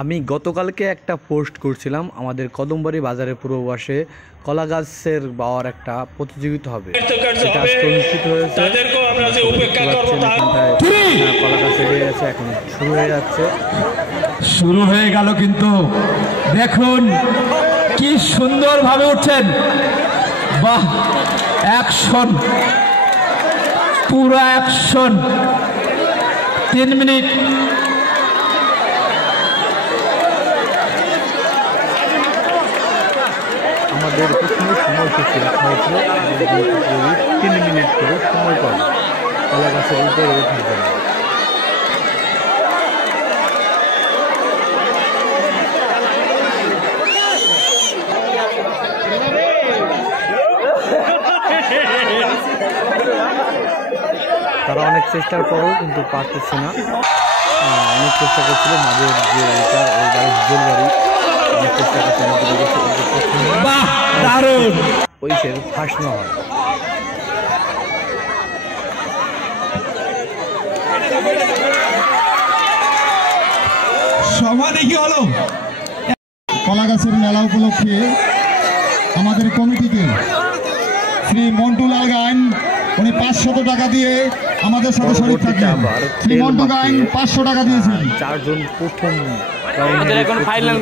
আমি গতকালকে একটা পোস্ট করছিলাম আমাদের কদমবাড়ি বাজারের পূর্ব পাশে কলা গাছের বাওয়ার একটা প্রতিযোগিতা হবে, সেটা আজকে অনুষ্ঠিত হয়েছে। কলা গাছ এড়িয়ে গেছে, এখন শুরু হয়ে যাচ্ছে, শুরু হয়ে গেল। কিন্তু দেখুন কি সুন্দরভাবে উঠছেন, বাহ! অ্যাকশন, পুরো অ্যাকশন। 3 মিনিট। আমাদের প্রথমে সময়সূচি রাখা হয়েছিল 3 মিনিট করে সময় পাবে কলা গাছের উপরে ওঠার জন্য। তারা অনেক চেষ্টার পরেও কিন্তু পারতেছে না, অনেক চেষ্টা করছিল মাঝের যে এটা ওই বাড়ির জোর বাড়ি অনেক চেষ্টা করছে ওই সে ফাঁস না হয়। সমানে কি হলো? কলা গাছের মেলা উপলক্ষে আমাদের কমিটিকে শ্রী মন্টুলাল গাইন, উনি 500 টাকা দিয়ে আমাদের সাথে শরীর থাকেন। শ্রী মন্টু গাইন 500 টাকা দিয়েছেন। 4 জন প্রথম এখন ফাইনাল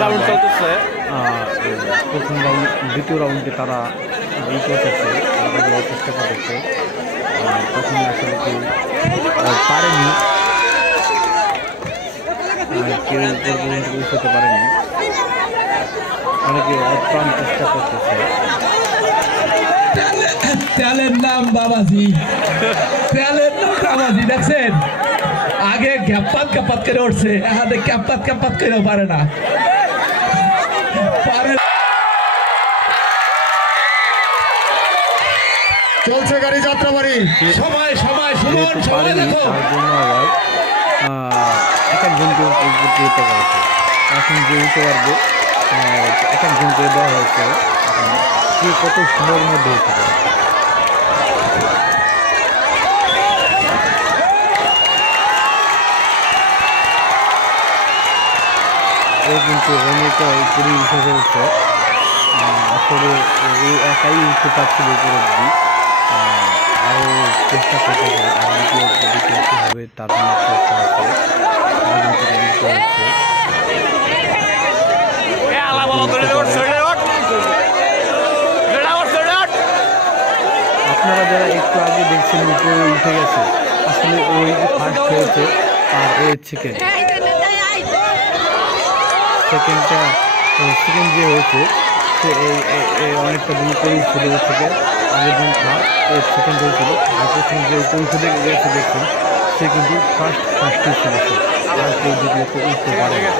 রাউন্ড চলতেছে। প্রথম রাউন্ড, দ্বিতীয় রাউন্ডে তারা এই করতেছে, তারা চেষ্টা করতেছে। প্রথমে আসলে কেউ পারেনি, কেউ পৌঁছতে পারেনি, অনেকে অপ্রাণ চেষ্টা করতেছে। তেলের নাম বাবাজি, তেলের নাম বাবাজি। দেখছেন আগে ক্যাপাত করে উঠছে, এখন ক্যাপাত করেও পারে না। চলছে গাড়ি যাত্রাবাড়ি। সময় দেখো। তার জন্য আবার এক একজনকে উঠতে পারছে। এখন যে উঠতে পারবে এক একজনকে দেওয়া হয়েছে, কে কত সময়ের মধ্যে উঠতে পারে। কিন্তু অনেকে উপরে উঠে ফেলছে, আসলে এই একাই উঠতে পারছিল উপরে অব্দি, আরও চেষ্টা করতে হবে। আর দ্বিতীয় হবে তার জন্য চেষ্টা হচ্ছে। আপনারা যারা একটু আগে দেখছেন উপরে উঠে গেছে, আসলে ওই ফার্স্ট হয়েছে আর ওই সেকেন্ড যে হয়েছে সে অনেকটা দূর করেই ছিল থেকে আগের দিন থার্ড, সেকেন্ড হয়েছিল। আর প্রথম যে উপরে উঠে গেছে দেখছেন সে কিন্তু ফার্স্টই ছিল, আর কেউ দ্বিতীয়ত উঠতে পারে না।